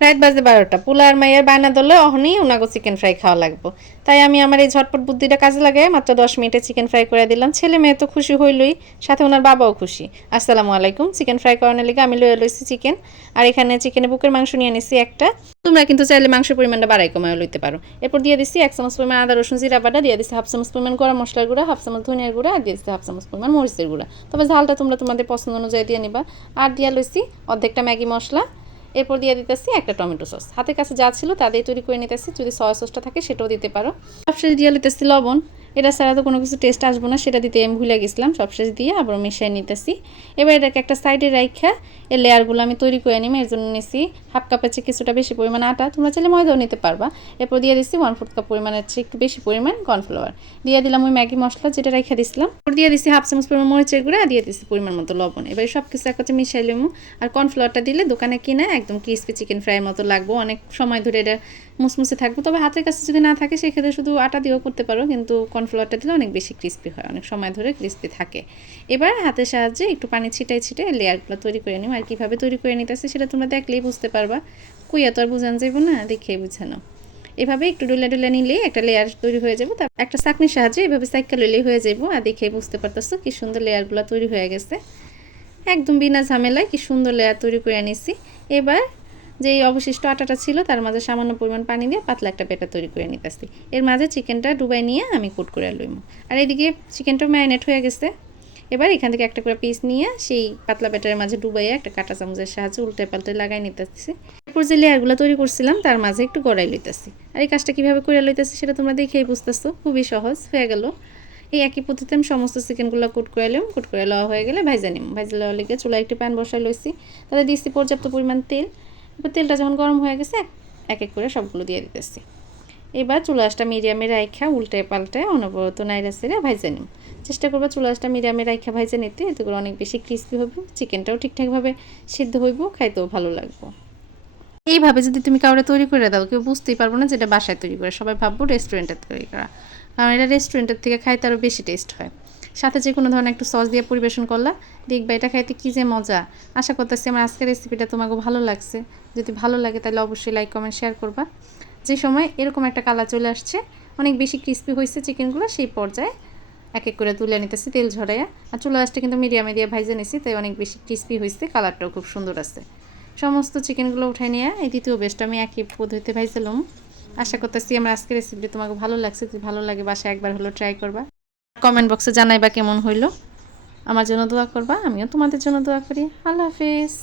রাত বাজে 12টা, পোলা আর মাইয়ার বায়না ধরলে অহনি উনাগো চিকেন ফ্রাই খাওয়া লাগবো। তাই আমি আমার এই ঝটপট বুদ্ধিটা কাজে লাগাই মাত্র 10 মিনিটে চিকেন ফ্রাই করে দিলাম। ছেলে মেয়ে তো খুশি হইলই, সাথে ওনার বাবাও খুশি। আসসালামু আলাইকুম। চিকেন ফ্রাই করানোর লেগে আমি লয়ে লইছি চিকেন, আর এখানে চিকেনের বুকের মাংস নিয়ে নিছি একটা। তোমরা কিন্তু চাইলে মাংসের পরিমাণটা বাড়াই কমায় লইতে পারো। এরপর দিয়ে দিছি 1 চামচ পরিমাণ আদা রসুন জিরা বাটা, দিয়ে দিছি 1/2 চামচ পরিমাণ গরম মশলার গুঁড়া, 1/2 চামচ ধনিয়ার গুঁড়া, আর দিয়ে দিছি 1/2 চামচ পরিমাণ মরিচের গুঁড়া। তবে ঝালটা তোমরা তোমাদের পছন্দ অনুযায়ী দিয়ে নিবা। আর দিয়া লইছি অর্ধেকটা ম্যাগি মশলা। এরপর দিয়ে দিতেছি একটা টমেটো সস। হাতের কাছে যা ছিল তা দিয়ে তৈরি করে নিতেছি, যদি সয়া সসটা থাকে সেটাও দিতে পারো। সবশেষ দিয়ে নিতেছি লবণ। এটা ছাড়া তো কোনো কিছু টেস্ট আসবো না, সেটা দিতে আমি ভুলে গেছিলাম। সবশেষ দিয়ে আবার মিশিয়ে নিতেছি। এবার এটাকে একটা সাইডে রাখা এই লেয়ারগুলো আমি তৈরি করে নিই। এর জন্য নিছি হাফ কাপের চেয়ে কিছুটা বেশি পরিমাণ আটা, তোমরা চাইলে ময়দাও নিতে পারবা। এরপর দিয়ে দিচ্ছি 1/4 কাপ পরিমাণের চেয়ে একটু বেশি পরিমাণ কর্নফ্লাওয়ার। দিয়ে দিলাম ওই ম্যাগি মশলা যেটা রেখে দিছিলাম। দিয়ে দিচ্ছি 1/2 চামচ পরিমাণ মরিচের গুঁড়া, দিয়ে দিচ্ছি পরিমাণ মতো লবণ। এবার সব কিছু একসাথে মিশাইলাম। আর কর্নফ্লাওয়ারটা দিলে দোকানে কিনে একদম ক্রিস্পি চিকেন ফ্রাইয়ের মতো লাগবে, অনেক সময় ধরে এটা মুসমুসে থাকবে। তবে হাতের কাছে যদি না থাকে সেক্ষেত্রে শুধু আটা দিয়েও করতে পারো, কিন্তু কর্নফ্লাওয়ারটা দিলে অনেক বেশি ক্রিস্পি হয়, অনেক সময় ধরে ক্রিস্পি থাকে। এবার হাতের সাহায্যে একটু পানি ছিটাই লেয়ারগুলো তৈরি করে নিও। আর কীভাবে তৈরি করে নিতেছি সেটা তোমরা দেখলেই বুঝতে পারবা, কুইয়া তো আর বুঝান যাইব না, দেখেই বুঝানো। এভাবে একটু ডুলে ডুলে নিলেই একটা লেয়ার তৈরি হয়ে যাবে। তারপর একটা চাকনির সাহায্যে এভাবে সাইকেল লইলেই হয়ে যাবো। আর দেখেই বুঝতে পারতেছো কি সুন্দর লেয়ারগুলো তৈরি হয়ে গেছে, একদম বিনা ঝামেলায় কি সুন্দর লেয়ার তৈরি করে নিছি। এবার যেই অবশিষ্ট আটাটা ছিল তার মাঝে সামান্য পরিমাণ পানি দিয়ে পাতলা একটা ব্যাটার তৈরি করে নিতেছি। এর মাঝে চিকেনটা ডুবাই নিয়ে আমি কুট করে লইম। আর এইদিকে চিকেনটাও ম্যারিনেট হয়ে গেছে। এবার এখান থেকে একটা করে পিস নিয়ে সেই পাতলা ব্যাটারের মাঝে ডুবাইয়ে একটা কাঁটা চামচের সাহায্যে উল্টে পাল্টে লাগাই নিতেছি। এরপর যে লেয়ারগুলো তৈরি করছিলাম তার মাঝে একটু গড়াই লইতেছি। আর এই কাজটা কীভাবে করে লইতেছি সেটা তোমরা দেখেই বুঝতেছো, খুবই সহজ হয়ে গেল। এই একই পদ্ধতিতে আমি সমস্ত চিকেনগুলো কুট করে নিলাম। কুট করে লওয়া হয়ে গেলে ভাইজা নিম। ভাইজা লওয়া লেগে চুলায় একটি প্যান বসাই লইছি, তাতে দিচ্ছি পর্যাপ্ত পরিমাণ তেল। এবার তেলটা যখন গরম হয়ে গেছে এক এক করে সবগুলো দিয়ে দিতেছি। এবার চুলাশটা মিডিয়ামে রাইখা উল্টে পাল্টে অনবরত নাইড়া ছেড়ে ভাইজা নিম। চেষ্টা করবো চুলাশটা মিডিয়ামে রাইখা ভাইজা নিতে, এতে করে অনেক বেশি ক্রিস্পি হবে, চিকেনটাও ঠিকঠাকভাবে সিদ্ধ হইব, খাইতেও ভালো লাগবে। এইভাবে যদি তুমি কাউরে তৈরি করে দাও কেউ বুঝতেই পারবো না যেটা বাসায় তৈরি করে, সবাই ভাববো রেস্টুরেন্টের তৈরি করা, কারণ এটা রেস্টুরেন্টের থেকে খাইতে আরও বেশি টেস্ট হয়। সাথে যে কোনো ধরনের একটু সস দিয়ে পরিবেশন করলা, দেখবা এটা খাইতে কী যে মজা। আশা করতেছি আমার আজকের রেসিপিটা তোমাকে ভালো লাগছে। যদি ভালো লাগে তাহলে অবশ্যই লাইক কমেন্ট শেয়ার করবা। যে সময় এরকম একটা কালার চলে আসছে, অনেক বেশি ক্রিস্পি হয়েছে চিকেনগুলো, সেই পর্যায়ে এক এক করে তুলে নিতেছি তেল ঝরাইয়া। আর চুলা আঁচটা কিন্তু মিডিয়ামে দিয়ে ভাইজে নিছি, তাই অনেক বেশি ক্রিস্পি হয়েছে, কালারটাও খুব সুন্দর আছে। সমস্ত চিকেনগুলো উঠাই নিয়ে এই দ্বিতীয় বেস্টটা আমি একই পদ্ধতিতে ভাইছিলাম। আশা করতেছি আমার আজকের রেসিপিটি তোমাকে ভালো লাগছে। যদি ভালো লাগে বাসায় একবার হলো ট্রাই করবা, কমেন্ট বক্সে জানাইবা কেমন হইলো। আমার জন্য দোয়া করবা, আমিও তোমাদের জন্য দোয়া করি। আল্লাহ হাফেজ।